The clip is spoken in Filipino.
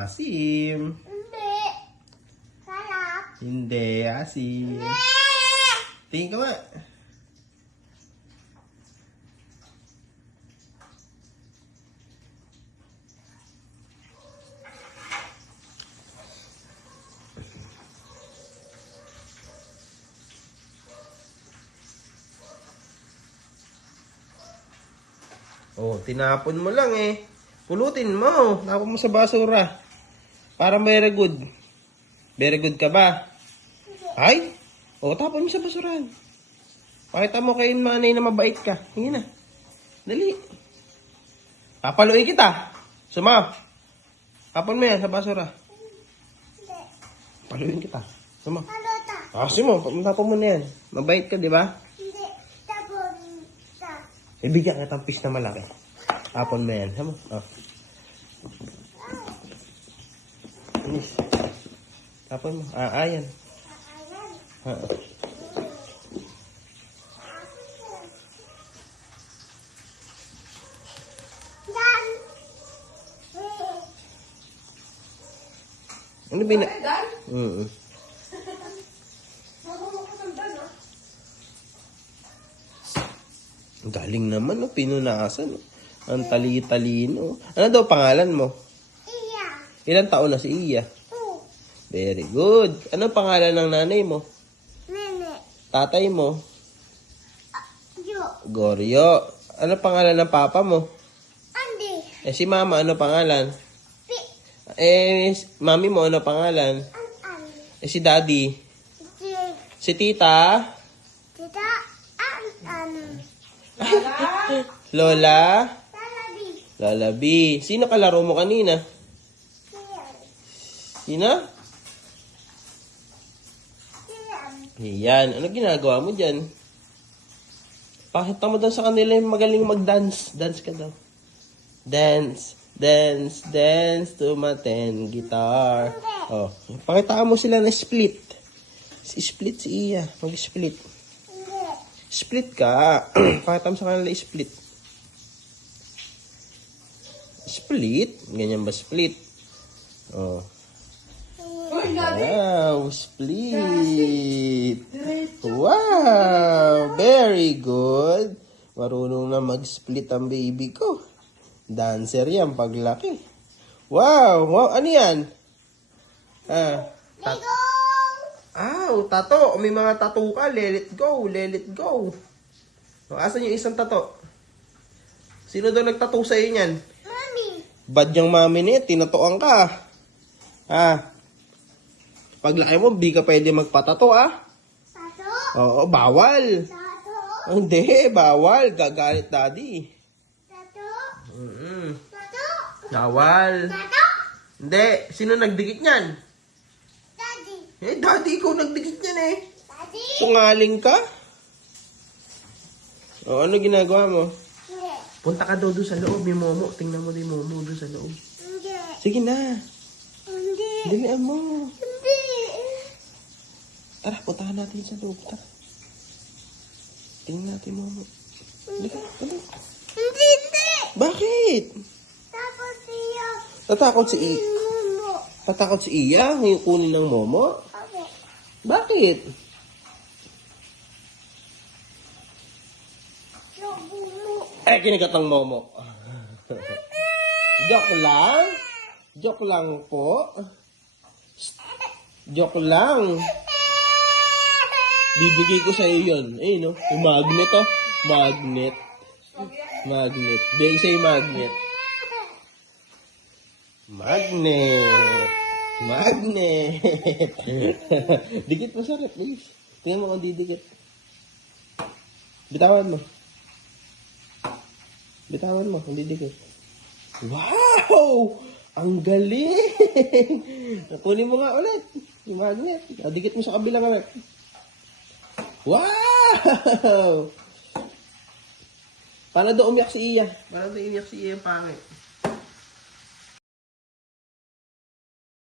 Maasim. Hindi. Sarap. Hindi, asim. Tingin ka nga. Oh, tinapon mo lang eh. Pulutin mo. Tapon mo sa basura. Para very good. Very good ka ba? Ay? Oh, tapon mo sa basurahan. Pakita mo kay nanay na mabait ka. Hingi na. Dali. Papaluin kita. Suma. Tapon mo yan sa basura. Hindi. Paluin kita. Suma. Palota. Ah, suma. Tapon mo na yan. Mabait ka, di ba? Hindi. Tapon. Sa. Ibigyan ka ng piece na malaki. Tapon mo yan. Sama. Oh. Inis. Tapon mo. Ah, ayan. Ayan. Ah. Dan. Ano ba na? Dan? Marunong ka ng dan, ah. Galing naman, no? Pinunasan, no? Ang tali-talino. Ano daw pangalan mo? Iya. Ilang taon na si Iya? Oh. Very good. Ano pangalan ng nanay mo? Nene. Tatay mo? Yo. Goryo. Ano pangalan ng papa mo? Andi. Eh, si mama, ano pangalan? Pi. Eh, mami mo, ano pangalan? An. Eh, si daddy? Si. Si tita? Tita. An. Lala? Lola? Talabi. Lola B. Sino kalaro mo kanina? Siyan. Sino? Siyan. Yan. Ano ginagawa mo dyan? Pakita mo daw sa kanila yung magaling mag-dance. Dance ka daw. Dance. Dance. Dance to my ten guitar. Oh. Pakita mo sila na split. Split si Iya. Mag-split. Hindi. Split ka. Pakita mo sa kanila split. Split? Ganyan ba split? Oh. Uy, Daddy. Wow, split. Wow, very good. Marunong na mag-split ang baby ko. Dancer yan paglaki. Wow, wow, ano yan? Ah, tato. May mga tato ka. Let it go, let it go. O, asan yung isang tato? Sino daw nagtato sa iyo niyan? Mami. Bad yung mami niya, tinatoan ka. Paglaki mo, di ka pwede magpatato, Sato. Oo, bawal. Sato. Hindi, bawal. Gagalit daddy. Sato. Sato. Bawal. Sato. Hindi, sino nagdikit niyan? Daddy. Eh, daddy, ikaw nagdikit niyan eh. Daddy. Tungaling ka? O, ano ginagawa mo? Hindi. Punta ka daw doon sa loob, may momo. Tingnan mo din momo doon sa loob. Hindi. Sige na. Hindi. Dalian mo. Hindi. Tara, puntahan natin sa loob. Tara. Tingnan natin momo. Halika, halika. Hindi. Hindi. Bakit? Tapos siya. Tatakot si I. Mumu. Tatakot si Iya ngayon kunin ng momo? Okay. Bakit? So, mumu. Eh, kinigat ng momo. Joke lang? Joke lang po? Joke lang. Bibigay ko sa iyo yun. Eh, no? Yung magnet, oh. Magnet. Magnet. Bigay sa'yo yung magnet. Magnet. Magnet. Dikit mo sa rep, please. Tingnan mo kung didikit. Bitawan mo. Bitawan mo kung didikit. Wow! Ang galing! Kunin mo nga ulit. Yung magnet. Dikit mo sa kabilang rep. Wow! Paano daw umiyak si Iya? Paano daw umiyak si Iya yung pangit?